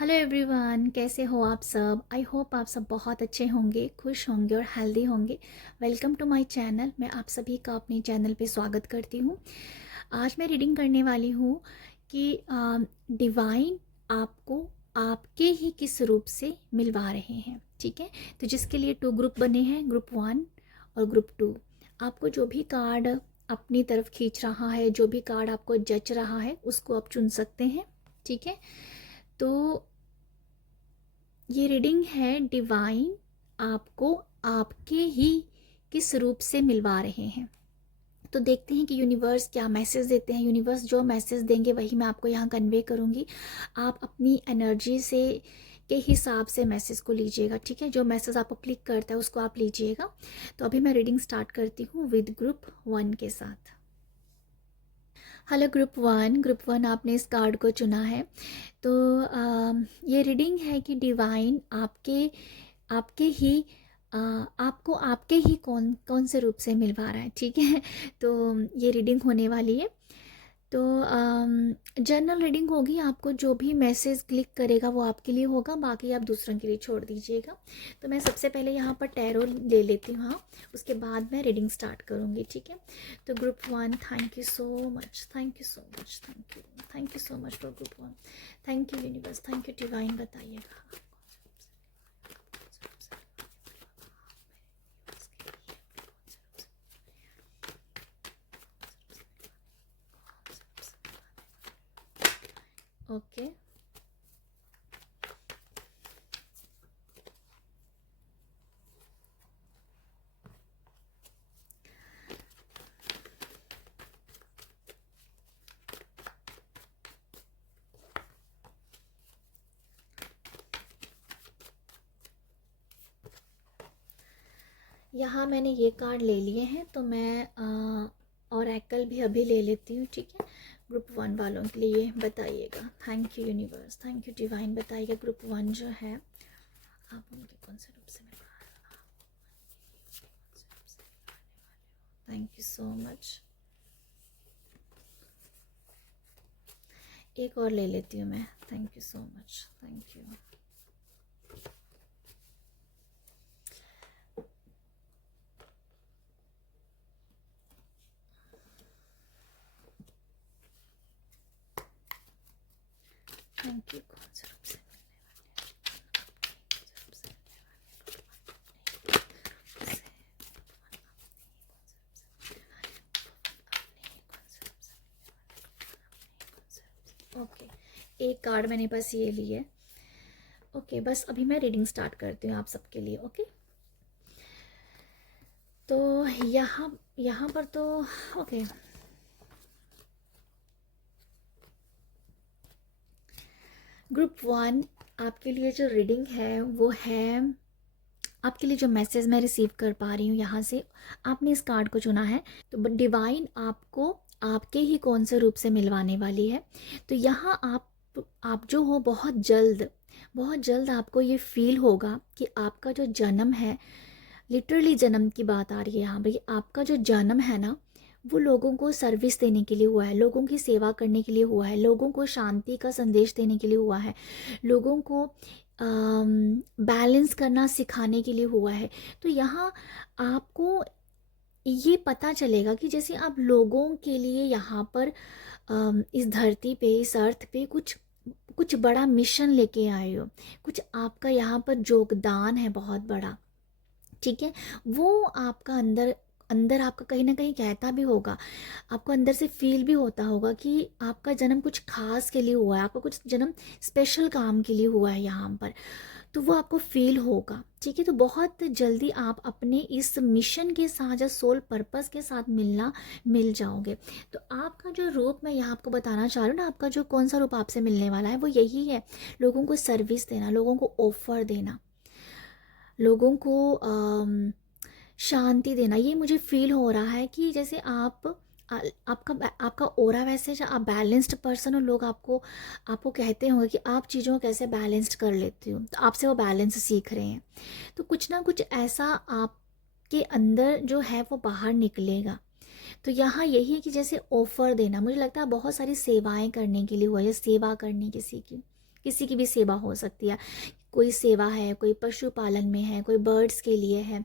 Hello everyone, कैसे हो आप सब। आई होप आप सब बहुत अच्छे होंगे, खुश होंगे और हेल्दी होंगे। Welcome to my channel. मैं आप सभी का अपने चैनल पे स्वागत करती हूँ। आज मैं रीडिंग करने वाली हूँ कि डिवाइन आपको आपके ही किस रूप से मिलवा रहे हैं। ठीक है, तो जिसके लिए 2 ग्रुप बने हैं, ग्रुप 1 और ग्रुप 2। आपको जो भी कार्ड अपनी तरफ खींच रहा है, जो भी कार्ड आपको जच रहा है, उसको आप चुन सकते हैं। ठीक है, तो ये रीडिंग है डिवाइन आपको आपके ही किस रूप से मिलवा रहे हैं। तो देखते हैं कि यूनिवर्स क्या मैसेज देते हैं। यूनिवर्स जो मैसेज देंगे वही मैं आपको यहाँ कन्वे करूँगी। आप अपनी एनर्जी से के हिसाब से मैसेज को लीजिएगा। ठीक है, जो मैसेज आपको क्लिक करता है उसको आप लीजिएगा। तो अभी मैं रीडिंग स्टार्ट करती हूँ विद ग्रुप 1 के साथ। हेलो ग्रुप 1 आपने इस कार्ड को चुना है। तो ये रीडिंग है कि डिवाइन आपके आपके ही आपको आपके ही कौन कौन से रूप से मिलवा रहा है। ठीक है, तो ये रीडिंग होने वाली है। तो जनरल रीडिंग होगी। आपको जो भी मैसेज क्लिक करेगा वो आपके लिए होगा, बाकी आप दूसरों के लिए छोड़ दीजिएगा। तो मैं सबसे पहले यहाँ पर टैरो ले लेती हूँ। हाँ, उसके बाद मैं रीडिंग स्टार्ट करूँगी। ठीक है, तो group 1, thank you so much, thank you so much, thank you so much for group 1। Thank you universe, thank you divine. बताइएगा ओके। यहाँ मैंने ये कार्ड ले लिए हैं, तो मैं और एकल भी अभी ले लेती हूँ। ठीक है, ग्रुप 1 वालों के लिए बताइएगा। Thank you universe, thank you divine. बताइएगा ग्रुप 1 जो है आप उनके कौन से रूप से मिलवा रहे हो। Thank you so much. एक और ले लेती हूँ मैं। Thank you so much, thank you. Thank you. कौन से रूप से ओके, एक कार्ड मैंने बस ये ली है। ओके, बस अभी मैं रीडिंग स्टार्ट करती हूँ आप सबके लिए। ओके, तो यहाँ यहाँ पर तो ओके, ग्रुप 1 आपके लिए जो रीडिंग है वो है, आपके लिए जो मैसेज मैं रिसीव कर पा रही हूँ यहाँ से, आपने इस कार्ड को चुना है। तो डिवाइन आपको आपके ही कौन से रूप से मिलवाने वाली है। तो यहाँ आप जो हो, बहुत जल्द आपको ये फील होगा कि आपका जो जन्म है, लिटरली जन्म की बात आ रही है यहाँ भाई। आपका जो जन्म है ना, वो लोगों को सर्विस देने के लिए हुआ है, लोगों की सेवा करने के लिए हुआ है, लोगों को शांति का संदेश देने के लिए हुआ है, लोगों को बैलेंस करना सिखाने के लिए हुआ है। तो यहाँ आपको ये पता चलेगा कि जैसे आप लोगों के लिए यहाँ पर इस धरती पे, इस अर्थ पे कुछ कुछ बड़ा मिशन लेके आए हो, कुछ आपका यहाँ पर योगदान है बहुत बड़ा। ठीक है, वो आपका अंदर अंदर आपका कहीं ना कहीं कहता भी होगा, आपको अंदर से फील भी होता होगा कि आपका जन्म कुछ खास के लिए हुआ है, आपका कुछ जन्म स्पेशल काम के लिए हुआ है यहाँ पर। तो वो आपको फील होगा। ठीक है, तो बहुत जल्दी आप अपने इस मिशन के साथ या सोल पर्पस के साथ मिल जाओगे। तो आपका जो रूप मैं यहाँ आपको बताना चाह रही हूँ ना, आपका जो कौन सा रूप आपसे मिलने वाला है वो यही है, लोगों को सर्विस देना, लोगों को ऑफर देना, लोगों को शांति देना। ये मुझे फील हो रहा है कि जैसे आपका आपका ओरा वैसे आप बैलेंस्ड पर्सन हो, लोग आपको आपको कहते होंगे कि आप चीज़ों को कैसे बैलेंस्ड कर लेते हो, तो आपसे वो बैलेंस सीख रहे हैं। तो कुछ ना कुछ ऐसा आपके अंदर जो है वो बाहर निकलेगा। तो यहाँ यही है कि जैसे ऑफर देना, मुझे लगता है बहुत सारी सेवाएं करने के लिए हुआ, या सेवा करनी किसी की, किसी की भी सेवा हो सकती है। कोई सेवा है, कोई पशुपालन में है, कोई बर्ड्स के लिए है,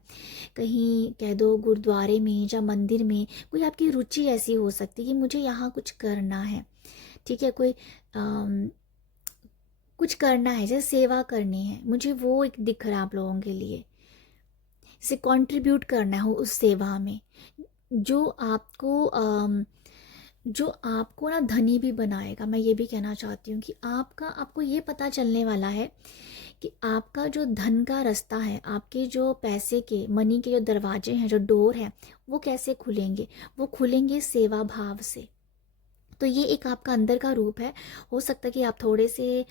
कहीं कह दो गुरुद्वारे में या मंदिर में कोई आपकी रुचि ऐसी हो सकती है कि मुझे यहाँ कुछ करना है, ठीक है, कोई कुछ करना है, जैसे सेवा करनी है, मुझे वो एक दिख रहा है आप लोगों के लिए, जैसे कंट्रीब्यूट करना हो उस सेवा में, जो आपको जो आपको ना धनी भी बनाएगा। मैं ये भी कहना चाहती हूँ कि आपको ये पता चलने वाला है कि आपका जो धन का रास्ता है, आपके जो पैसे के मनी के जो दरवाजे हैं, जो डोर हैं, वो कैसे खुलेंगे, वो खुलेंगे सेवा भाव से। तो ये एक आपका अंदर का रूप है। हो सकता है कि आप थोड़े से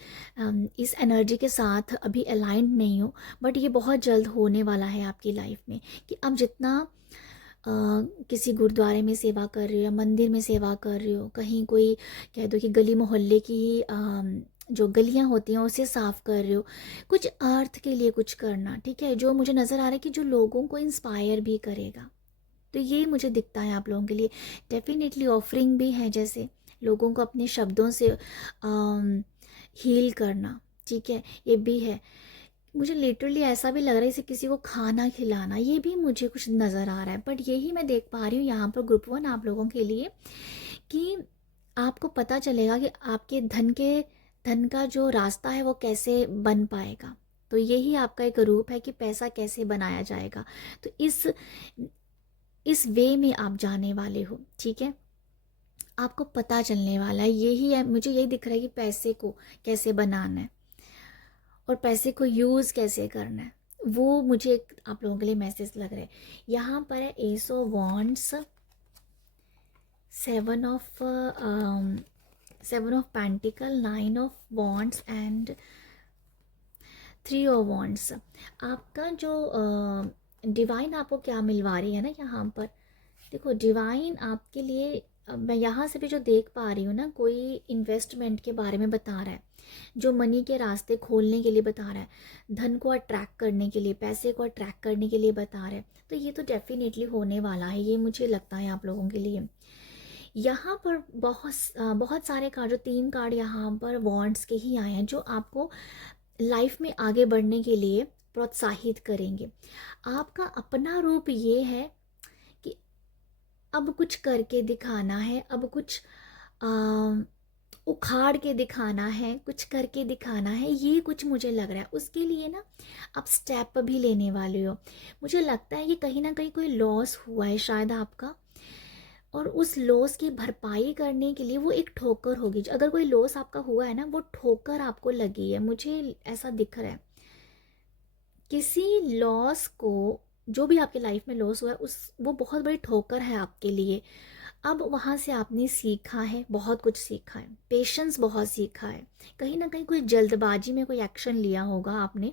इस एनर्जी के साथ अभी अलाइंड नहीं हो, बट ये बहुत जल्द होने वाला है आपकी लाइफ में कि अब जितना किसी गुरुद्वारे में सेवा कर रहे हो या मंदिर में सेवा कर रहे हो, कहीं कोई कह दो कि गली मोहल्ले की जो गलियां होती हैं उसे साफ कर रहे हो, कुछ अर्थ के लिए कुछ करना, ठीक है, जो मुझे नज़र आ रहा है कि जो लोगों को इंस्पायर भी करेगा। तो ये मुझे दिखता है आप लोगों के लिए। डेफिनेटली ऑफरिंग भी है, जैसे लोगों को अपने शब्दों से हील करना, ठीक है, ये भी है। मुझे लिटरली ऐसा भी लग रहा है जैसे किसी को खाना खिलाना, ये भी मुझे कुछ नज़र आ रहा है। बट यही मैं देख पा रही हूँ यहाँ पर ग्रुप 1 आप लोगों के लिए कि आपको पता चलेगा कि आपके धन का जो रास्ता है वो कैसे बन पाएगा। तो यही आपका एक रूप है कि पैसा कैसे बनाया जाएगा। तो इस वे में आप जाने वाले हो, ठीक है, आपको पता चलने वाला है। यही है, मुझे यही दिख रहा है कि पैसे को कैसे बनाना है और पैसे को यूज़ कैसे करना है, वो मुझे एक आप लोगों के लिए मैसेज लग रहा है। यहाँ पर है S of wands, seven of pentacle, 9 of wands and 3 of wands. आपका जो डिवाइन आपको क्या मिलवा रही है ना यहाँ पर, देखो डिवाइन आपके लिए मैं यहाँ से भी जो देख पा रही हूँ ना, कोई इन्वेस्टमेंट के बारे में बता रहा है, जो मनी के रास्ते खोलने के लिए बता रहा है, धन को अट्रैक्ट करने के लिए, पैसे को अट्रैक्ट करने के लिए बता रहा है। तो ये तो डेफिनेटली होने वाला है, ये मुझे लगता है आप लोगों के लिए। यहाँ पर बहुत सारे कार्ड, जो 3 कार्ड यहाँ पर वॉन्ड्स के ही आए हैं, जो आपको लाइफ में आगे बढ़ने के लिए प्रोत्साहित करेंगे। आपका अपना रूप ये है कि अब कुछ करके दिखाना है, अब कुछ उखाड़ के दिखाना है, कुछ करके दिखाना है, ये कुछ मुझे लग रहा है। उसके लिए ना आप स्टेप भी लेने वाले हो। मुझे लगता है कि कहीं ना कहीं कोई लॉस हुआ है शायद आपका, और उस लॉस की भरपाई करने के लिए वो एक ठोकर होगी। अगर कोई लॉस आपका हुआ है ना, वो ठोकर आपको लगी है, मुझे ऐसा दिख रहा है। किसी लॉस को, जो भी आपके लाइफ में लॉस हुआ है, वो बहुत बड़ी ठोकर है आपके लिए। अब वहाँ से आपने सीखा है, बहुत कुछ सीखा है, पेशेंस बहुत सीखा है। कहीं ना कहीं कोई जल्दबाजी में कोई एक्शन लिया होगा आपने,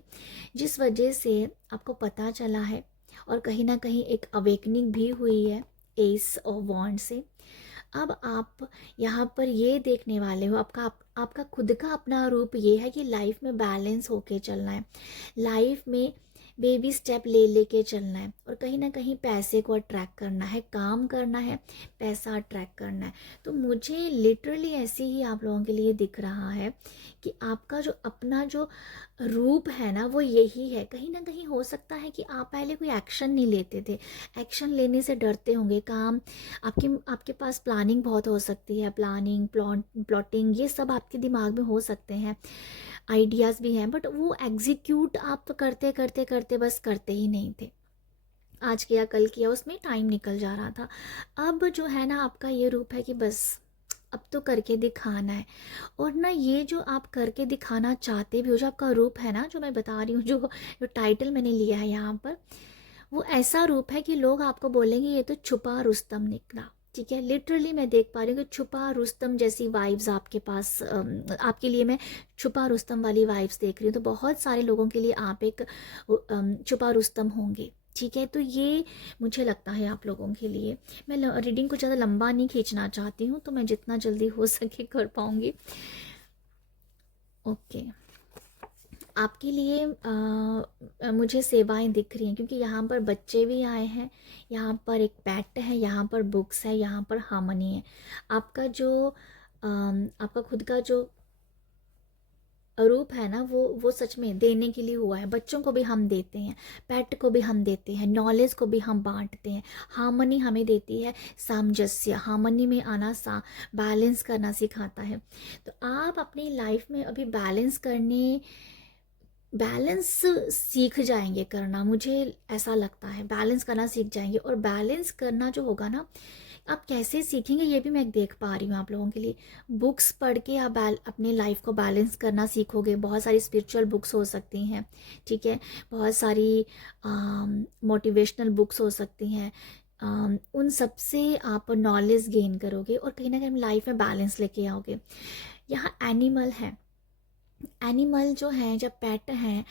जिस वजह से आपको पता चला है, और कहीं ना कहीं एक अवेकनिंग भी हुई है एस ऑफ वॉन्ड से। अब आप यहाँ पर ये देखने वाले हो, आपका खुद का अपना रूप ये है कि लाइफ में बैलेंस होके चलना है, लाइफ में बेबी स्टेप ले लेके चलना है, और कहीं ना कहीं पैसे को अट्रैक्ट करना है, काम करना है, पैसा अट्रैक्ट करना है। तो मुझे लिटरली ऐसे ही आप लोगों के लिए दिख रहा है कि आपका जो अपना जो रूप है ना, वो यही है। कहीं ना कहीं हो सकता है कि आप पहले कोई एक्शन नहीं लेते थे, एक्शन लेने से डरते होंगे, काम आपके पास प्लानिंग बहुत हो सकती है, प्लानिंग प्लॉटिंग ये सब आपके दिमाग में हो सकते हैं, आइडियाज़ भी हैं, बट वो एग्जीक्यूट आप तो करते करते करते बस करते ही नहीं थे। आज किया कल किया, उसमें टाइम निकल जा रहा था। अब जो है ना, आपका ये रूप है कि बस अब तो करके दिखाना है। और ना ये जो आप करके दिखाना चाहते भी हो, जो आपका रूप है ना, जो मैं बता रही हूँ, जो टाइटल मैंने लिया है यहाँ पर, वो ऐसा रूप है कि लोग आपको बोलेंगे ये तो छुपा रुस्तम निकला, ठीक है। लिटरली मैं देख पा रही हूँ कि छुपा रुस्तम जैसी वाइब्स आपके पास, आपके लिए मैं छुपा रुस्तम वाली वाइब्स देख रही हूँ। तो बहुत सारे लोगों के लिए आप एक छुपा रुस्तम होंगे, ठीक है। तो ये मुझे लगता है आप लोगों के लिए। मैं रीडिंग को ज़्यादा लंबा नहीं खींचना चाहती हूँ, तो मैं जितना जल्दी हो सके कर पाऊँगी। ओके, आपके लिए मुझे सेवाएं दिख रही हैं, क्योंकि यहाँ पर बच्चे भी आए हैं, यहाँ पर एक पेट है, यहाँ पर बुक्स है, यहाँ पर हार्मनी है। आपका जो आपका खुद का जो रूप है ना, वो सच में देने के लिए हुआ है। बच्चों को भी हम देते हैं, पेट को भी हम देते हैं, नॉलेज को भी हम बांटते हैं। हार्मनी हमें देती है सामंजस्य, हार्मनी में आना, बैलेंस करना सिखाता है। तो आप अपनी लाइफ में अभी बैलेंस सीख जाएंगे करना, मुझे ऐसा लगता है बैलेंस करना सीख जाएंगे। और बैलेंस करना जो होगा ना, आप कैसे सीखेंगे ये भी मैं देख पा रही हूँ आप लोगों के लिए। बुक्स पढ़ के आप अपनी लाइफ को बैलेंस करना सीखोगे। बहुत सारी स्पिरिचुअल बुक्स हो सकती हैं, ठीक है, बहुत सारी मोटिवेशनल बुक्स हो सकती हैं। उन सब से आप नॉलेज गेन करोगे और कहीं ना कहीं लाइफ में बैलेंस लेके आओगे। यहाँ एनिमल है, एनिमल जो हैं, जब पेट हैं,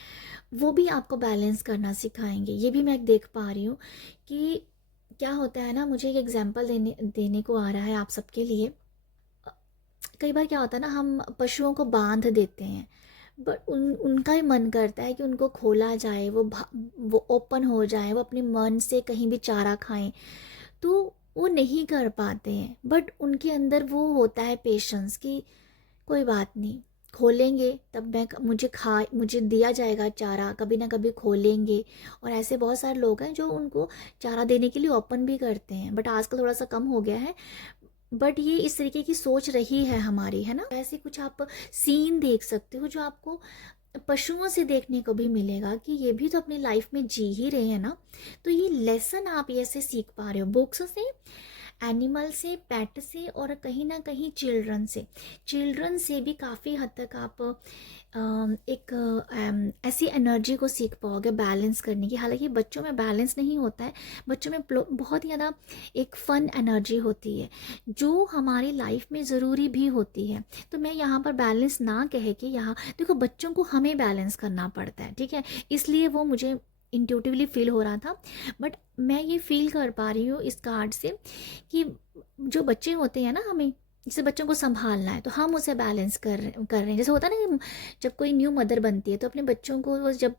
वो भी आपको बैलेंस करना सिखाएंगे। ये भी मैं देख पा रही हूँ कि क्या होता है ना, मुझे एक एग्जांपल देने देने को आ रहा है आप सबके लिए। कई बार क्या होता है ना, हम पशुओं को बांध देते हैं, बट उनका ही मन करता है कि उनको खोला जाए, वो ओपन हो जाए, वो अपने मन से कहीं भी चारा खाएं, तो वो नहीं कर पाते हैं। बट उनके अंदर वो होता है पेशेंस कि कोई बात नहीं, खोलेंगे तब मुझे दिया जाएगा चारा, कभी ना कभी खोलेंगे। और ऐसे बहुत सारे लोग हैं जो उनको चारा देने के लिए ओपन भी करते हैं, बट आजकल थोड़ा सा कम हो गया है। बट ये इस तरीके की सोच रही है हमारी, है ना। ऐसे कुछ आप सीन देख सकते हो जो आपको पशुओं से देखने को भी मिलेगा कि ये भी तो अपनी लाइफ में जी ही रहे हैं ना। तो ये लेसन आप ऐसे सीख पा रहे हो बुक्स से, एनिमल से, पेट से, और कहीं ना कहीं चिल्ड्रन से भी काफ़ी हद तक आप एक ऐसी एनर्जी को सीख पाओगे बैलेंस करने की। हालांकि बच्चों में बैलेंस नहीं होता है, बच्चों में बहुत ज़्यादा एक फ़न एनर्जी होती है जो हमारी लाइफ में ज़रूरी भी होती है। तो मैं यहाँ पर बैलेंस ना कहे कि यहाँ देखो, बच्चों को हमें बैलेंस करना पड़ता है, ठीक है, इसलिए वो मुझे इंट्यूटिवली फील हो रहा था। बट मैं ये फील कर पा रही हूँ इस कार्ड से कि जो बच्चे होते हैं ना, हमें जैसे बच्चों को संभालना है तो हम उसे बैलेंस कर रहे हैं। जैसे होता है ना कि जब कोई न्यू मदर बनती है तो अपने बच्चों को वो जब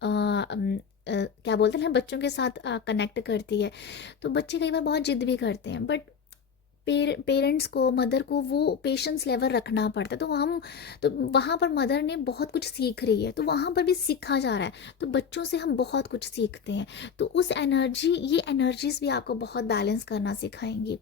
क्या बोलते हैं, बच्चों के साथ कनेक्ट करती है, तो बच्चे कई बार बहुत जिद भी करते हैं। बट पेरेंट्स को, मदर को वो पेशेंस लेवल रखना पड़ता है। तो वहाँ पर मदर ने बहुत कुछ सीख रही है, तो वहाँ पर भी सीखा जा रहा है। तो बच्चों से हम बहुत कुछ सीखते हैं। तो ये एनर्जीज भी आपको बहुत बैलेंस करना सिखाएंगी।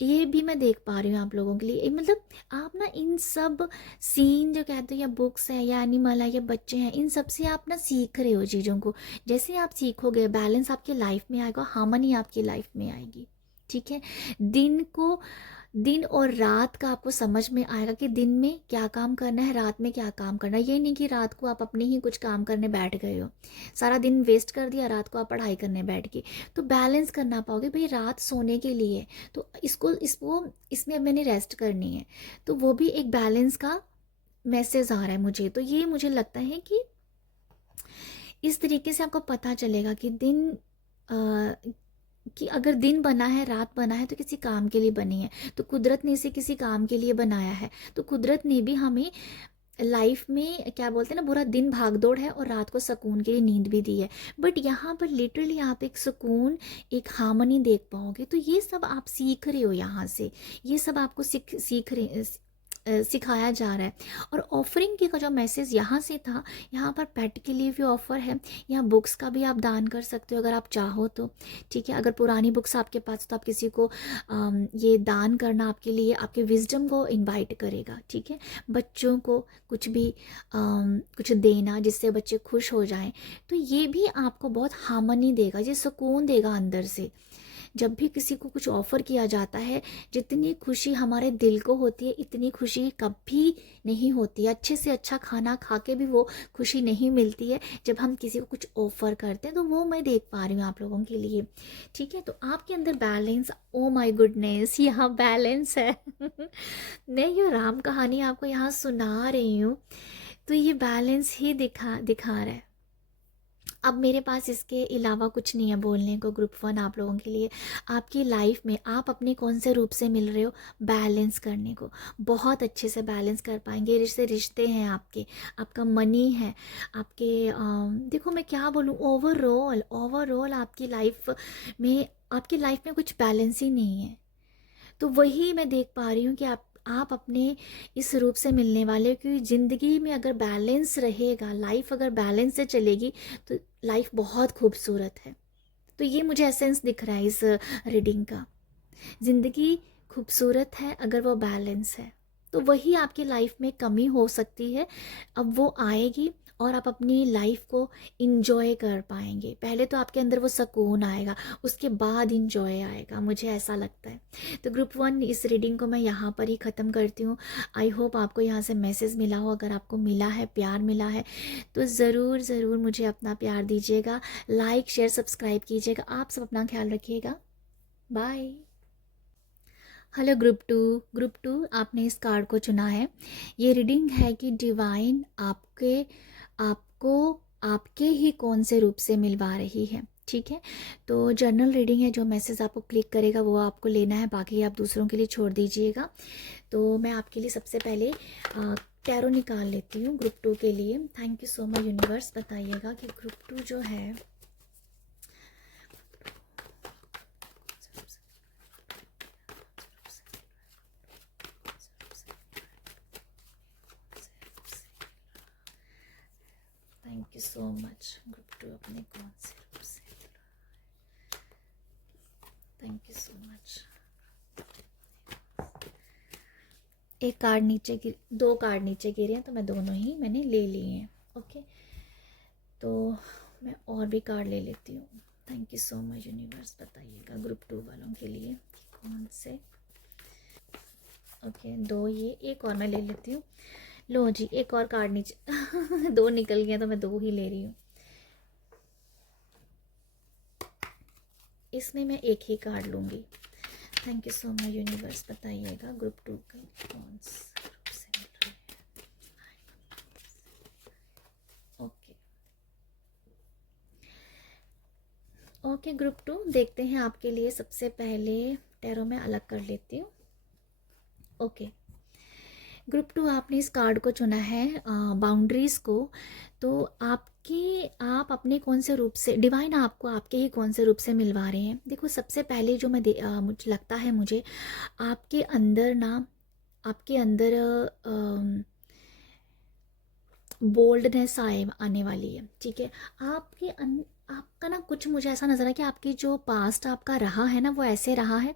ये भी मैं देख पा रही हूँ आप लोगों के लिए। मतलब आप ना इन सब सीन जो कहते हो, या बुक्स है, या एनिमल है, या बच्चे हैं, इन सब से आप ना सीख रहे हो चीज़ों को। जैसे आप सीखोगे, बैलेंस आपकी लाइफ में आएगा, हार्मनी आपकी लाइफ में आएगी, ठीक है। दिन और रात का आपको समझ में आएगा कि दिन में क्या काम करना है, रात में क्या काम करना है। ये नहीं कि रात को आप अपने ही कुछ काम करने बैठ गए हो, सारा दिन वेस्ट कर दिया, रात को आप पढ़ाई करने बैठ गए। तो बैलेंस करना पाओगे भाई, रात सोने के लिए, तो इसमें अब मैंने रेस्ट करनी है। तो वो भी एक बैलेंस का मैसेज आ रहा है मुझे। तो ये मुझे लगता है कि इस तरीके से आपको पता चलेगा कि कि अगर दिन बना है, रात बना है, तो किसी काम के लिए बनी है। तो कुदरत ने इसे किसी काम के लिए बनाया है। तो कुदरत ने भी हमें लाइफ में क्या बोलते हैं ना, पूरा दिन भागदौड़ है और रात को सुकून के लिए नींद भी दी है। बट यहाँ पर लिटरली आप एक सुकून, एक हार्मनी देख पाओगे। तो ये सब आप सीख रहे हो यहाँ से, ये सब आपको सिखाया जा रहा है। और ऑफरिंग के का जो मैसेज यहाँ से था, यहाँ पर पेट के लिए भी ऑफ़र है। यहाँ बुक्स का भी आप दान कर सकते हो अगर आप चाहो तो, ठीक है। अगर पुरानी बुक्स आपके पास, तो आप किसी को ये दान करना आपके लिए आपके विजडम को इनवाइट करेगा, ठीक है। बच्चों को कुछ देना जिससे बच्चे खुश हो जाएं, तो ये भी आपको बहुत हार्मनी देगा, ये सुकून देगा अंदर से। जब भी किसी को कुछ ऑफ़र किया जाता है, जितनी खुशी हमारे दिल को होती है, इतनी खुशी कभी नहीं होती है। अच्छे से अच्छा खाना खा के भी वो खुशी नहीं मिलती है जब हम किसी को कुछ ऑफ़र करते हैं। तो वो मैं देख पा रही हूँ आप लोगों के लिए, ठीक है। तो आपके अंदर बैलेंस, ओ माय गुडनेस, यहाँ बैलेंस है। मैं ये राम कहानी आपको यहाँ सुना रही हूँ, तो ये बैलेंस ही दिखा रहा है। अब मेरे पास इसके अलावा कुछ नहीं है बोलने को। ग्रुप 1 आप लोगों के लिए, आपकी लाइफ में आप अपने कौन से रूप से मिल रहे हो, बैलेंस करने को बहुत अच्छे से बैलेंस कर पाएंगे। रिश्ते हैं आपके, आपका मनी है आपके, देखो मैं क्या बोलूँ, ओवरऑल आपकी लाइफ में कुछ बैलेंस ही नहीं है। तो वही मैं देख पा रही हूँ कि आप अपने इस रूप से मिलने वाले हो, क्योंकि ज़िंदगी में अगर बैलेंस रहेगा, लाइफ अगर बैलेंस से चलेगी तो लाइफ बहुत खूबसूरत है। तो ये मुझे एसेंस दिख रहा है इस रीडिंग का। ज़िंदगी खूबसूरत है अगर वो बैलेंस है, तो वही आपकी लाइफ में कमी हो सकती है, अब वो आएगी और आप अपनी लाइफ को इंजॉय कर पाएंगे। पहले तो आपके अंदर वो सुकून आएगा, उसके बाद इंजॉय आएगा, मुझे ऐसा लगता है। तो ग्रुप 1 इस रीडिंग को मैं यहाँ पर ही ख़त्म करती हूँ। आई होप आपको यहाँ से मैसेज मिला हो। अगर आपको मिला है, प्यार मिला है, तो ज़रूर ज़रूर मुझे अपना प्यार दीजिएगा, लाइक शेयर सब्सक्राइब कीजिएगा। आप सब अपना ख्याल रखिएगा। बाय। हेलो ग्रुप टू आपने इस कार्ड को चुना है। ये रीडिंग है कि डिवाइन आपको आपके ही कौन से रूप से मिलवा रही है। ठीक है, तो जर्नल रीडिंग है, जो मैसेज आपको क्लिक करेगा वो आपको लेना है, बाकी आप दूसरों के लिए छोड़ दीजिएगा। तो मैं आपके लिए सबसे पहले टैरो निकाल लेती हूँ ग्रुप 2 के लिए। Thank you so much universe. बताइएगा कि ग्रुप 2 जो है thank you so much. Group 2 अपने कौन से रूप से, थैंक यू सो मच। एक कार्ड नीचे गिर, 2 कार्ड नीचे गिरे हैं, तो मैं दोनों ही मैंने ले लिए हैं। ओके, तो मैं और भी कार्ड ले लेती हूँ। Thank you so much universe. बताइएगा ग्रुप 2 वालों के लिए कि कौन से। ओके, 2 ये, एक और मैं ले लेती हूँ। लो जी, एक और कार्ड नीचे 2 निकल गया, तो मैं 2 ही ले रही हूँ। इसमें मैं एक ही कार्ड लूँगी। Thank you so much universe. बताइएगा ग्रुप 2 का कौन सा ग्रुप से मिल रहा है। ओके ओके ग्रुप 2 देखते हैं आपके लिए। सबसे पहले टैरो में अलग कर लेती हूँ। ओके ग्रुप 2 आपने इस कार्ड को चुना है, बाउंड्रीज़ को। तो आप अपने कौन से रूप से, डिवाइन आपको आपके ही कौन से रूप से मिलवा रहे हैं। देखो, सबसे पहले जो मुझे लगता है, मुझे आपके अंदर ना, आपके अंदर बोल्डनेस आने वाली है। ठीक है, आपका ना कुछ, मुझे ऐसा नज़र है कि आपकी जो पास्ट आपका रहा है ना, वो ऐसे रहा है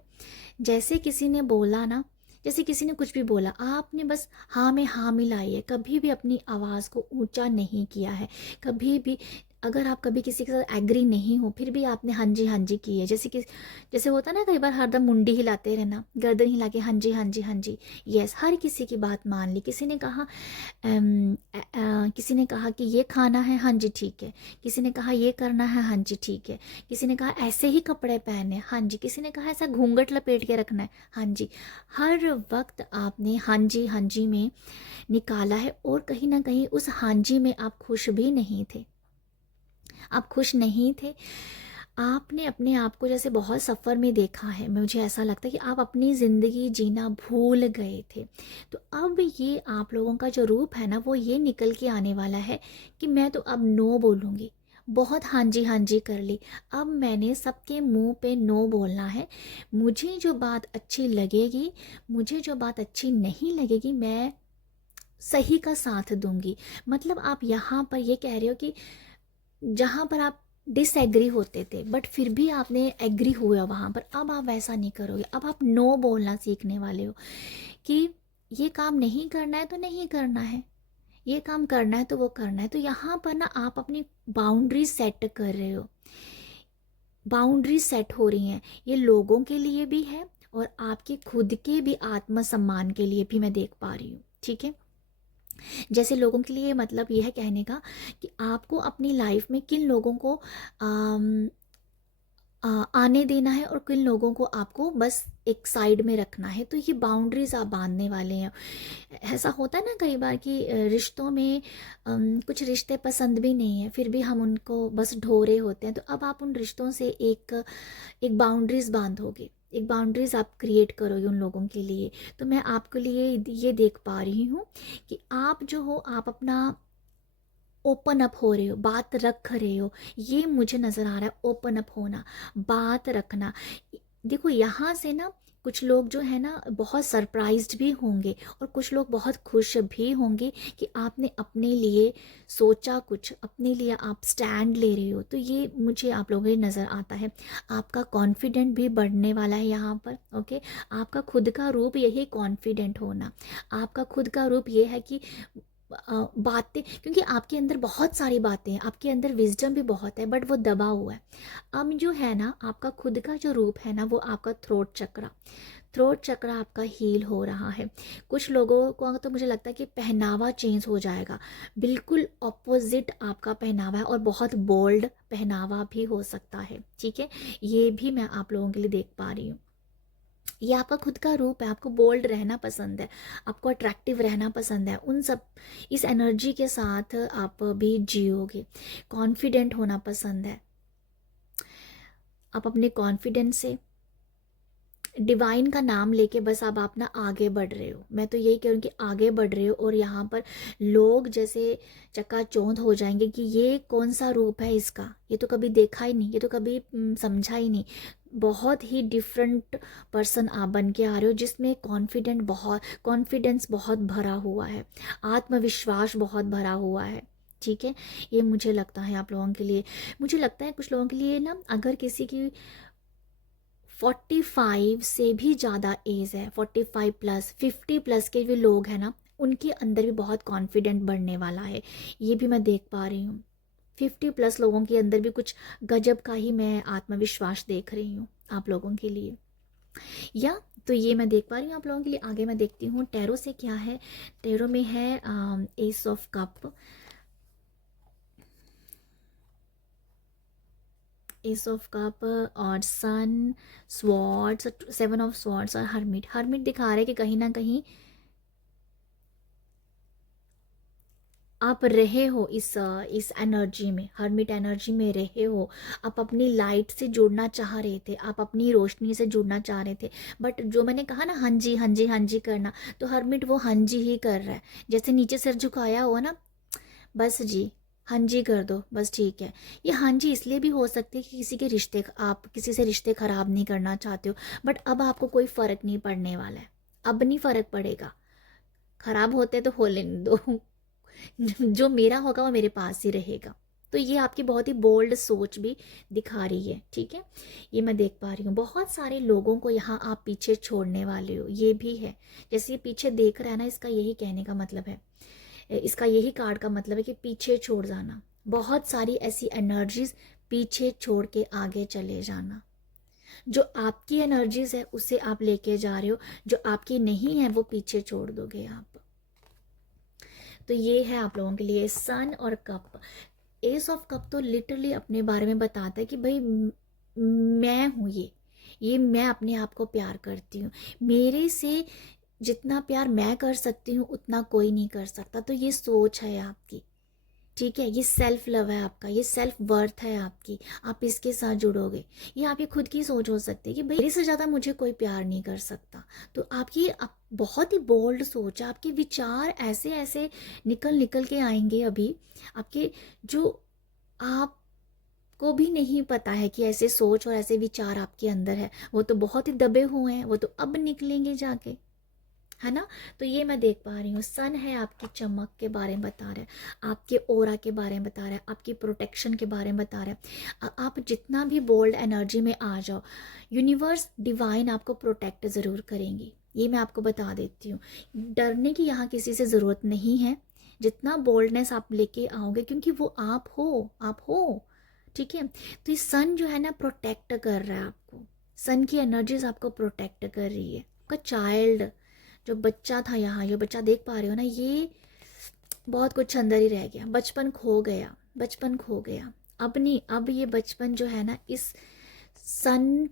जैसे किसी ने बोला ना, जैसे किसी ने कुछ भी बोला, आपने बस हाँ में हाँ मिलाई है, कभी भी अपनी आवाज़ को ऊंचा नहीं किया है। कभी भी अगर आप कभी किसी के साथ एग्री नहीं हो, फिर भी आपने हाँ जी की है। जैसे होता है ना, कई बार हरदम मुंडी हिलाते रहना, गर्दन हिला के हाँ जी हाँ जी हाँ जी, यस, हर किसी की बात मान ली। किसी ने कहा कि ये खाना है, हाँ जी ठीक है। किसी ने कहा ये करना है, हाँ जी ठीक है। किसी ने कहा ऐसे ही कपड़े पहने, हाँ जी। किसी ने कहा ऐसा घूंघट लपेट के रखना है, हाँ जी। हर वक्त आपने हाँ जी में निकाला है, और कहीं ना कहीं उस हाँ जी में आप खुश भी नहीं थे। आप खुश नहीं थे। आपने अपने आप को जैसे बहुत सफ़र में देखा है। मुझे ऐसा लगता है कि आप अपनी ज़िंदगी जीना भूल गए थे। तो अब ये आप लोगों का जो रूप है ना, वो ये निकल के आने वाला है कि मैं तो अब नो बोलूँगी। बहुत हाँ जी कर ली, अब मैंने सबके मुंह पे नो बोलना है। मुझे जो बात अच्छी लगेगी, मुझे जो बात अच्छी नहीं लगेगी, मैं सही का साथ दूंगी। मतलब आप यहाँ पर ये कह रहे हो कि जहाँ पर आप डिसएग्री होते थे, बट फिर भी आपने एग्री हुए हो वहाँ पर, अब आप वैसा नहीं करोगे। अब आप नो बोलना सीखने वाले हो कि ये काम नहीं करना है तो नहीं करना है, ये काम करना है तो वो करना है। तो यहाँ पर ना आप अपनी बाउंड्री सेट कर रहे हो, बाउंड्री सेट हो रही हैं। ये लोगों के लिए भी है और आपके खुद के भी आत्मसम्मान के लिए भी, मैं देख पा रही हूँ। ठीक है, जैसे लोगों के लिए मतलब ये है कहने का कि आपको अपनी लाइफ में किन लोगों को आने देना है और किन लोगों को आपको बस एक साइड में रखना है। तो ये बाउंड्रीज आप बांधने वाले हैं। ऐसा होता है ना कई बार कि रिश्तों में कुछ रिश्ते पसंद भी नहीं है, फिर भी हम उनको बस ढो रहे होते हैं। तो अब आप उन रिश्तों से एक बाउंड्रीज बांधोगे, एक बाउंड्रीज आप क्रिएट करोगे उन लोगों के लिए। तो मैं आपके लिए ये देख पा रही हूँ कि आप जो हो, आप अपना ओपन अप हो रहे हो, बात रख रहे हो। ये मुझे नज़र आ रहा है, ओपन अप होना, बात रखना। देखो यहाँ से ना कुछ लोग जो है ना बहुत सरप्राइज्ड भी होंगे और कुछ लोग बहुत खुश भी होंगे कि आपने अपने लिए सोचा, कुछ अपने लिए आप स्टैंड ले रहे हो। तो ये मुझे आप लोगों को नज़र आता है। आपका कॉन्फिडेंट भी बढ़ने वाला है यहाँ पर। ओके, आपका खुद का रूप यही कॉन्फिडेंट होना। आपका खुद का रूप ये है कि बातें, क्योंकि आपके अंदर बहुत सारी बातें हैं, आपके अंदर विजडम भी बहुत है, बट वो दबा हुआ है। अब जो है ना आपका खुद का जो रूप है ना, वो आपका थ्रोट चक्र आपका हील हो रहा है। कुछ लोगों को तो मुझे लगता है कि पहनावा चेंज हो जाएगा, बिल्कुल ऑपोजिट आपका पहनावा है और बहुत बोल्ड पहनावा भी हो सकता है। ठीक है, ये भी मैं आप लोगों के लिए देख पा रही हूँ। ये आपका खुद का रूप है, आपको बोल्ड रहना पसंद है, आपको अट्रैक्टिव रहना पसंद है। उन सब इस एनर्जी के साथ आप भी जियोगे। कॉन्फिडेंट होना पसंद है, आप अपने कॉन्फिडेंस से डिवाइन का नाम लेके बस अब आप ना आगे बढ़ रहे हो। मैं तो यही कह रही हूँ कि आगे बढ़ रहे हो, और यहाँ पर लोग जैसे चकाचौंध हो जाएंगे कि ये कौन सा रूप है इसका, ये तो कभी देखा ही नहीं, ये तो कभी समझा ही नहीं। बहुत ही डिफरेंट पर्सन आप बन के आ रहे हो, जिसमें कॉन्फिडेंस बहुत भरा हुआ है, आत्मविश्वास बहुत भरा हुआ है। ठीक है, ये मुझे लगता है आप लोगों के लिए। मुझे लगता है कुछ लोगों के लिए ना, अगर किसी की 45 से भी ज़्यादा एज है, 45 प्लस 50 प्लस के भी लोग हैं ना, उनके अंदर भी बहुत कॉन्फिडेंट बढ़ने वाला है। ये भी मैं देख पा रही हूँ। 50 प्लस लोगों के अंदर भी कुछ गजब का ही मैं आत्मविश्वास देख रही हूँ आप लोगों के लिए। या तो ये मैं देख पा रही हूँ आप लोगों के लिए। आगे मैं देखती हूँ टैरो से क्या है। टैरो में है S of cup, S of cup और सन, स्वॉर्ड्स, 7 ऑफ स्वॉर्ड्स और हर्मिट दिखा रहे हैं कि कहीं ना कहीं आप रहे हो इस एनर्जी में, हर्मिट एनर्जी में रहे हो। आप अपनी लाइट से जुड़ना चाह रहे थे, आप अपनी रोशनी से जुड़ना चाह रहे थे, बट जो मैंने कहा ना हाँ जी हाँ जी हाँ जी करना, तो हर्मिट वो हाँ जी ही कर रहा है। जैसे नीचे सिर झुकाया हो ना, बस जी हाँ जी कर दो, बस ठीक है। ये हाँ जी इसलिए भी हो सकती है कि किसी के रिश्ते, आप किसी से रिश्ते खराब नहीं करना चाहते हो, बट अब आपको कोई फ़र्क नहीं पड़ने वाला है। अब नहीं फ़र्क पड़ेगा, खराब होते तो हो लेने दो जो मेरा होगा वो मेरे पास ही रहेगा। तो ये आपकी बहुत ही बोल्ड सोच भी दिखा रही है। ठीक है, ये मैं देख पा रही हूँ। बहुत सारे लोगों को यहाँ आप पीछे छोड़ने वाले हो, ये भी है। जैसे ये पीछे देख रहा है ना, इसका यही कहने का मतलब है, इसका यही कार्ड का मतलब है कि पीछे छोड़ जाना। बहुत सारी ऐसी एनर्जीज पीछे छोड़ के आगे चले जाना। जो आपकी एनर्जीज है उसे आप लेके जा रहे हो, जो आपकी नहीं है वो पीछे छोड़ दोगे आप। तो ये है आप लोगों के लिए सन और कप। एस ऑफ कप तो लिटरली अपने बारे में बताता है कि भाई मैं हूँ ये मैं अपने आप को प्यार करती हूँ, मेरे से जितना प्यार मैं कर सकती हूँ उतना कोई नहीं कर सकता। तो ये सोच है आपकी। ठीक है, ये सेल्फ लव है आपका, ये सेल्फ वर्थ है आपकी, आप इसके साथ जुड़ोगे। ये आपकी खुद की सोच हो सकती है कि भाई मेरे से ज़्यादा मुझे कोई प्यार नहीं कर सकता। तो आपकी बहुत ही बोल्ड सोच है, आपके विचार ऐसे ऐसे निकल निकल के आएंगे अभी आपके, जो आप को भी नहीं पता है कि ऐसे सोच और ऐसे विचार आपके अंदर है। वो तो बहुत ही दबे हुए हैं, वो तो अब निकलेंगे जाके, है ना। तो ये मैं देख पा रही हूँ। सन है आपकी चमक के बारे में बता रहा है, आपके ओरा के बारे में बता रहा है, आपकी प्रोटेक्शन के बारे में बता रहा है। आप जितना भी बोल्ड एनर्जी में आ जाओ, यूनिवर्स डिवाइन आपको प्रोटेक्ट ज़रूर करेंगी, ये मैं आपको बता देती हूँ। डरने की यहाँ किसी से ज़रूरत नहीं है। जितना बोल्डनेस आप लेके आओगे, क्योंकि वो आप हो। ठीक है, तो ये सन जो है ना प्रोटेक्ट कर रहा है आपको, सन की एनर्जीज आपको प्रोटेक्ट कर रही है। आपका चाइल्ड जो बच्चा था, यहाँ जो बच्चा देख पा रहे हो ना, ये बहुत कुछ अंदर ही रह गया, बचपन खो गया। अब नहीं, अब ये बचपन जो है ना इस सन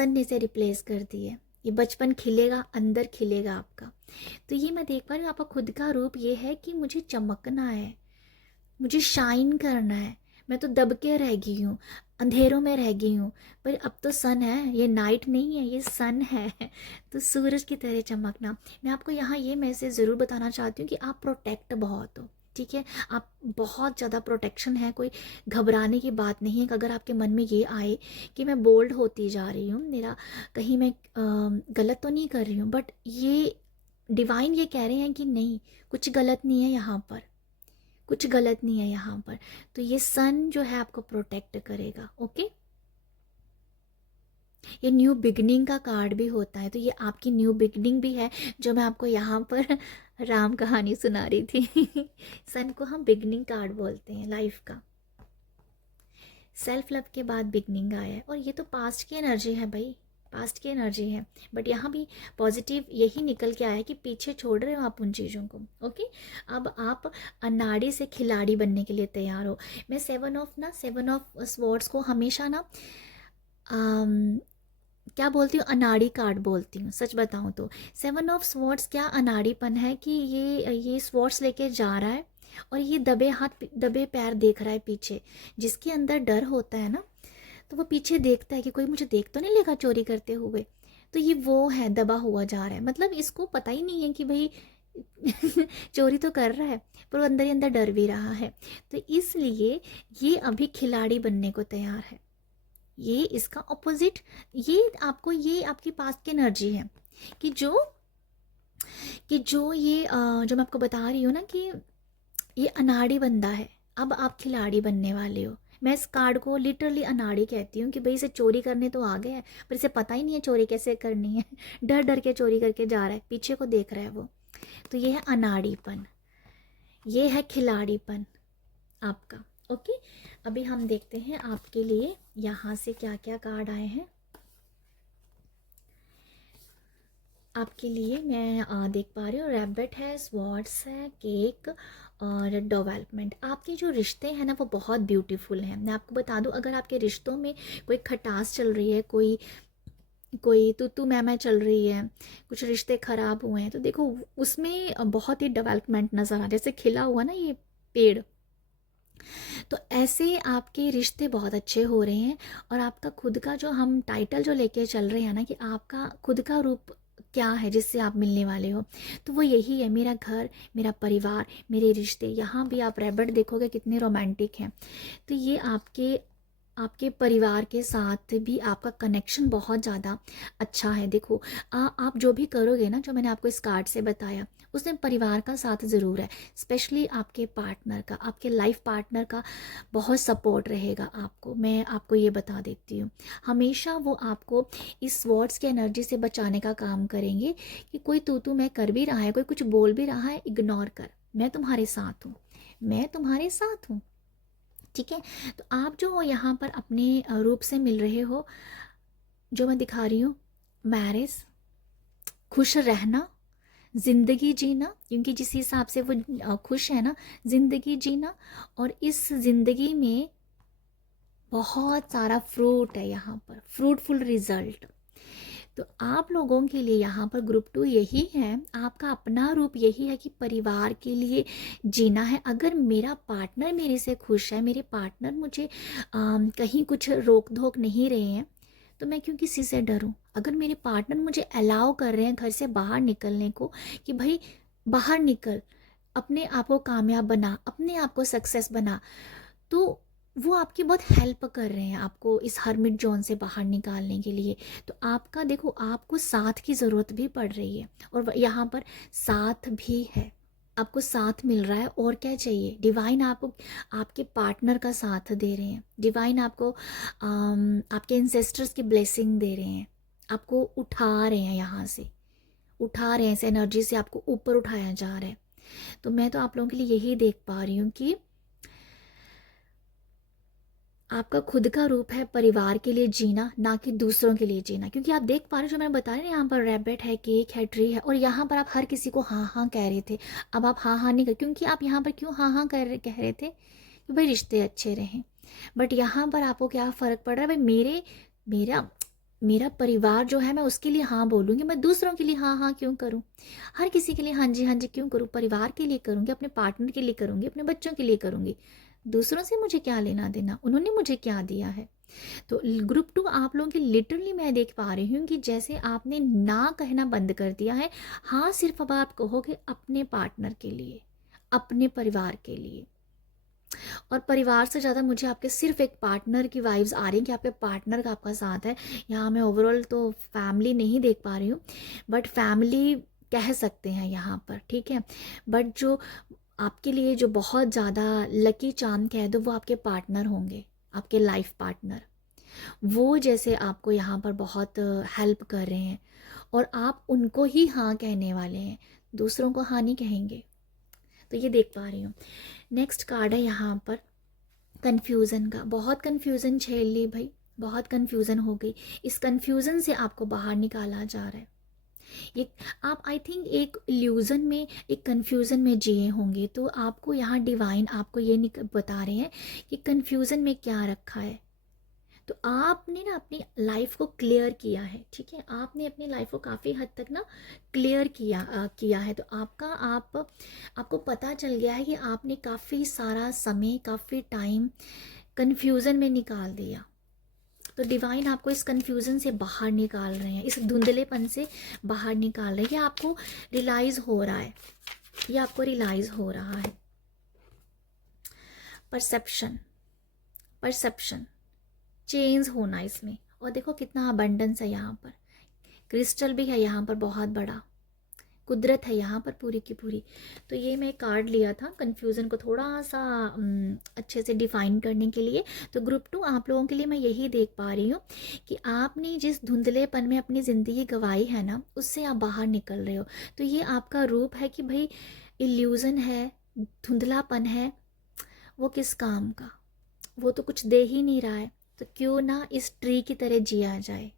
ने इसे रिप्लेस कर दिए। ये बचपन खिलेगा, अंदर खिलेगा आपका। तो ये मैं देख पा रही हूँ, आपका खुद का रूप ये है कि मुझे चमकना है, मुझे शाइन करना है। मैं तो दब के रह गई हूँ, अंधेरों में रह गई हूँ, पर अब तो सन है, ये नाइट नहीं है, ये सन है। तो सूरज की तरह चमकना। मैं आपको यहाँ ये मैसेज ज़रूर बताना चाहती हूँ कि आप प्रोटेक्ट बहुत हो। ठीक है। आप बहुत ज़्यादा प्रोटेक्शन है, कोई घबराने की बात नहीं है कि अगर आपके मन में ये आए कि मैं बोल्ड होती जा रही हूँ, मेरा कहीं मैं गलत तो नहीं कर रही हूँ, बट ये डिवाइन ये कह रहे हैं कि नहीं, कुछ गलत नहीं है यहाँ पर, कुछ गलत नहीं है यहाँ पर। तो ये सन जो है आपको प्रोटेक्ट करेगा। ओके, ये न्यू बिगनिंग का कार्ड भी होता है, तो ये आपकी न्यू बिगनिंग भी है जो मैं आपको यहाँ पर राम कहानी सुना रही थी। सन को हम बिगनिंग कार्ड बोलते हैं लाइफ का। सेल्फ लव के बाद बिगनिंग आया है, और ये तो पास्ट की एनर्जी है भाई, पास्ट की एनर्जी है, बट यहाँ भी पॉजिटिव यही निकल के आया है कि पीछे छोड़ रहे हो आप उन चीज़ों को। ओके, अब आप अनाड़ी से खिलाड़ी बनने के लिए तैयार हो। मैं सेवन ऑफ स्वॉर्ड्स को हमेशा ना क्या बोलती हूँ, अनाड़ी कार्ड बोलती हूँ। सच बताऊँ तो सेवन ऑफ स्वॉर्ड्स क्या अनाड़ीपन है कि ये स्वॉर्ड्स लेके जा रहा है और ये दबे हाथ दबे पैर देख रहा है पीछे। जिसके अंदर डर होता है ना, तो वो पीछे देखता है कि कोई मुझे देख तो नहीं लेगा चोरी करते हुए। तो ये वो है, दबा हुआ जा रहा है, मतलब इसको पता ही नहीं है कि भाई चोरी तो कर रहा है, पर वो अंदर ही अंदर डर भी रहा है। तो इसलिए ये अभी खिलाड़ी बनने को तैयार है। ये इसका ऑपोजिट, ये आपकी पास्ट की एनर्जी है कि जो ये जो मैं आपको बता रही हूँ ना कि ये अनाड़ी बंदा है, अब आप खिलाड़ी बनने वाले हो। मैं इस कार्ड को लिटरली अनाड़ी कहती हूँ कि भाई इसे चोरी करने तो आ गया है, पर इसे पता ही नहीं है चोरी कैसे करनी है। डर डर के चोरी करके जा रहा है, पीछे को देख रहा है वो। तो ये है अनाड़ीपन, ये है खिलाड़ीपन आपका। ओके, अभी हम देखते हैं आपके लिए यहाँ से क्या क्या कार्ड आए हैं। आपके लिए मैं देख पा रही हूँ, रैबिट है, स्वॉर्ड्स है, केक और डेवलपमेंट। आपके जो रिश्ते हैं ना वो बहुत ब्यूटीफुल हैं। मैं आपको बता दूँ, अगर आपके रिश्तों में कोई खटास चल रही है, कोई तू मैं चल रही है, कुछ रिश्ते ख़राब हुए हैं, तो देखो उसमें बहुत ही डेवलपमेंट नज़र आ, जैसे खिला हुआ ना ये पेड़, तो ऐसे आपके रिश्ते बहुत अच्छे हो रहे हैं। और आपका खुद का जो हम टाइटल जो लेके चल रहे हैं ना कि आपका खुद का रूप क्या है जिससे आप मिलने वाले हो, तो वो यही है, मेरा घर, मेरा परिवार, मेरे रिश्ते। यहाँ भी आप रैबिट देखोगे कितने रोमांटिक हैं। तो ये आपके परिवार के साथ भी आपका कनेक्शन बहुत ज़्यादा अच्छा है। देखो आप जो भी करोगे ना, जो मैंने आपको इस कार्ड से बताया, उसमें परिवार का साथ ज़रूर है। स्पेशली आपके पार्टनर का, आपके लाइफ पार्टनर का बहुत सपोर्ट रहेगा आपको। मैं आपको ये बता देती हूँ, हमेशा वो आपको इस स्वॉर्ड्स की एनर्जी से बचाने का काम करेंगे कि कोई तू मैं कर भी रहा है, कोई कुछ बोल भी रहा है, इग्नोर कर, मैं तुम्हारे साथ हूँ, मैं तुम्हारे साथ हूँ। ठीक है, तो आप जो हो यहाँ पर अपने रूप से मिल रहे हो, जो मैं दिखा रही हूँ, मैरिज, खुश रहना, ज़िंदगी जीना, क्योंकि जिस हिसाब से वो खुश है ना, ज़िंदगी जीना, और इस ज़िंदगी में बहुत सारा फ्रूट है यहाँ पर, फ्रूटफुल रिजल्ट। तो आप लोगों के लिए यहाँ पर ग्रुप 2 यही है, आपका अपना रूप यही है कि परिवार के लिए जीना है। अगर मेरा पार्टनर मेरे से खुश है, मेरे पार्टनर मुझे कहीं कुछ रोक धोक नहीं रहे हैं, तो मैं क्यों किसी से डरूं। अगर मेरे पार्टनर मुझे अलाउ कर रहे हैं घर से बाहर निकलने को, कि भाई बाहर निकल, अपने आप को कामयाब बना, अपने आप को सक्सेस बना, तो वो आपकी बहुत हेल्प कर रहे हैं आपको इस हर्मिट जोन से बाहर निकालने के लिए। तो आपका देखो, आपको साथ की ज़रूरत भी पड़ रही है, और यहाँ पर साथ भी है, आपको साथ मिल रहा है। और क्या चाहिए, डिवाइन आपको आपके पार्टनर का साथ दे रहे हैं, डिवाइन आपको आपके इंसेस्टर्स की ब्लेसिंग दे रहे हैं, आपको उठा रहे हैं, यहाँ से उठा रहे हैं, इस एनर्जी से आपको ऊपर उठाया जा रहा है। तो मैं तो आप लोगों के लिए यही देख पा रही हूँ कि आपका खुद का रूप है परिवार के लिए जीना, ना कि दूसरों के लिए जीना। क्योंकि आप देख पा रहे हो, जो मैं बता रही हूँ, यहाँ पर रैबिट है, केक है, ट्री है, और यहाँ पर आप हर किसी को हाँ हाँ कह रहे थे। अब आप हाँ हाँ नहीं कर, क्योंकि आप यहाँ पर क्यों हाँ हाँ कह रहे थे कि भाई रिश्ते अच्छे रहें। बट यहाँ पर आपको क्या फ़र्क पड़ रहा है, भाई मेरा परिवार जो है, मैं उसके लिए हाँ बोलूँगी, मैं दूसरों के लिए हाँ हाँ क्यों करूँ, हर किसी के लिए हाँ जी क्यों करूँ। परिवार के लिए करूँगी, अपने पार्टनर के लिए करूँगी, अपने बच्चों के लिए करूँगी, दूसरों से मुझे क्या लेना देना, उन्होंने मुझे क्या दिया है। तो ग्रुप 2 आप लोगों की लिटरली मैं देख पा रही हूँ कि जैसे आपने ना कहना बंद कर दिया है, हाँ सिर्फ अब आप कहोगे अपने पार्टनर के लिए, अपने परिवार के लिए। और परिवार से ज़्यादा मुझे आपके सिर्फ एक पार्टनर की वाइब्स आ रही हैं कि आपके पार्टनर का आपका साथ है। यहाँ मैं ओवरऑल तो फैमिली नहीं देख पा रही हूँ, बट फैमिली कह सकते हैं यहाँ पर, ठीक है। बट जो आपके लिए जो बहुत ज़्यादा लकी चार्म कह दो, वो आपके पार्टनर होंगे, आपके लाइफ पार्टनर। वो जैसे आपको यहाँ पर बहुत हेल्प कर रहे हैं और आप उनको ही हाँ कहने वाले हैं, दूसरों को हाँ नहीं कहेंगे। तो ये देख पा रही हूँ। नेक्स्ट कार्ड है यहाँ पर कन्फ्यूज़न का। बहुत कन्फ्यूज़न झेल ली भाई, बहुत कन्फ्यूज़न हो गई। इस कन्फ्यूज़न से आपको बाहर निकाला जा रहा है। ये आप आई थिंक एक इल्यूज़न में, एक कन्फ्यूज़न में जिए होंगे, तो आपको यहाँ डिवाइन आपको ये बता रहे हैं कि कन्फ्यूज़न में क्या रखा है। तो आपने ना अपनी लाइफ को क्लियर किया है, ठीक है। आपने अपनी लाइफ को काफ़ी हद तक ना क्लियर किया है। तो आपको पता चल गया है कि आपने काफ़ी सारा समय, काफ़ी टाइम कन्फ्यूज़न में निकाल दिया। तो डिवाइन आपको इस कन्फ्यूज़न से बाहर निकाल रहे हैं, इस धुंधलेपन से बाहर निकाल रहे हैं। ये आपको रियलाइज़ हो रहा है, ये आपको रियलाइज़ हो रहा है। परसेप्शन, परसेप्शन चेंज होना इसमें। और देखो कितना अबंडेंस है यहाँ पर, क्रिस्टल भी है यहाँ पर बहुत बड़ा, कुदरत है यहाँ पर पूरी की पूरी। तो ये मैं कार्ड लिया था कन्फ्यूज़न को थोड़ा सा अच्छे से डिफाइन करने के लिए। तो ग्रुप 2 आप लोगों के लिए मैं यही देख पा रही हूँ कि आपने जिस धुंधलेपन में अपनी ज़िंदगी गंवाई है ना, उससे आप बाहर निकल रहे हो। तो ये आपका रूप है कि भाई इल्यूज़न है, धुंधलापन है, वो किस काम का, वो तो कुछ दे ही नहीं रहा है, तो क्यों ना इस ट्री की तरह जिया जाए।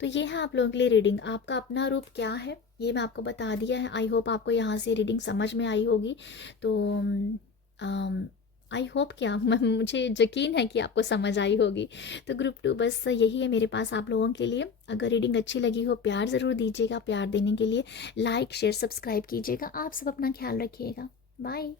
तो ये है आप लोगों के लिए रीडिंग। आपका अपना रूप क्या है ये मैं आपको बता दिया है। आई होप आपको यहाँ से रीडिंग समझ में आई होगी। तो आई होप क्या मुझे यकीन है कि आपको समझ आई होगी। तो ग्रुप 2 बस यही है मेरे पास आप लोगों के लिए। अगर रीडिंग अच्छी लगी हो प्यार ज़रूर दीजिएगा। प्यार देने के लिए लाइक शेयर सब्सक्राइब कीजिएगा। आप सब अपना ख्याल रखिएगा। बाय।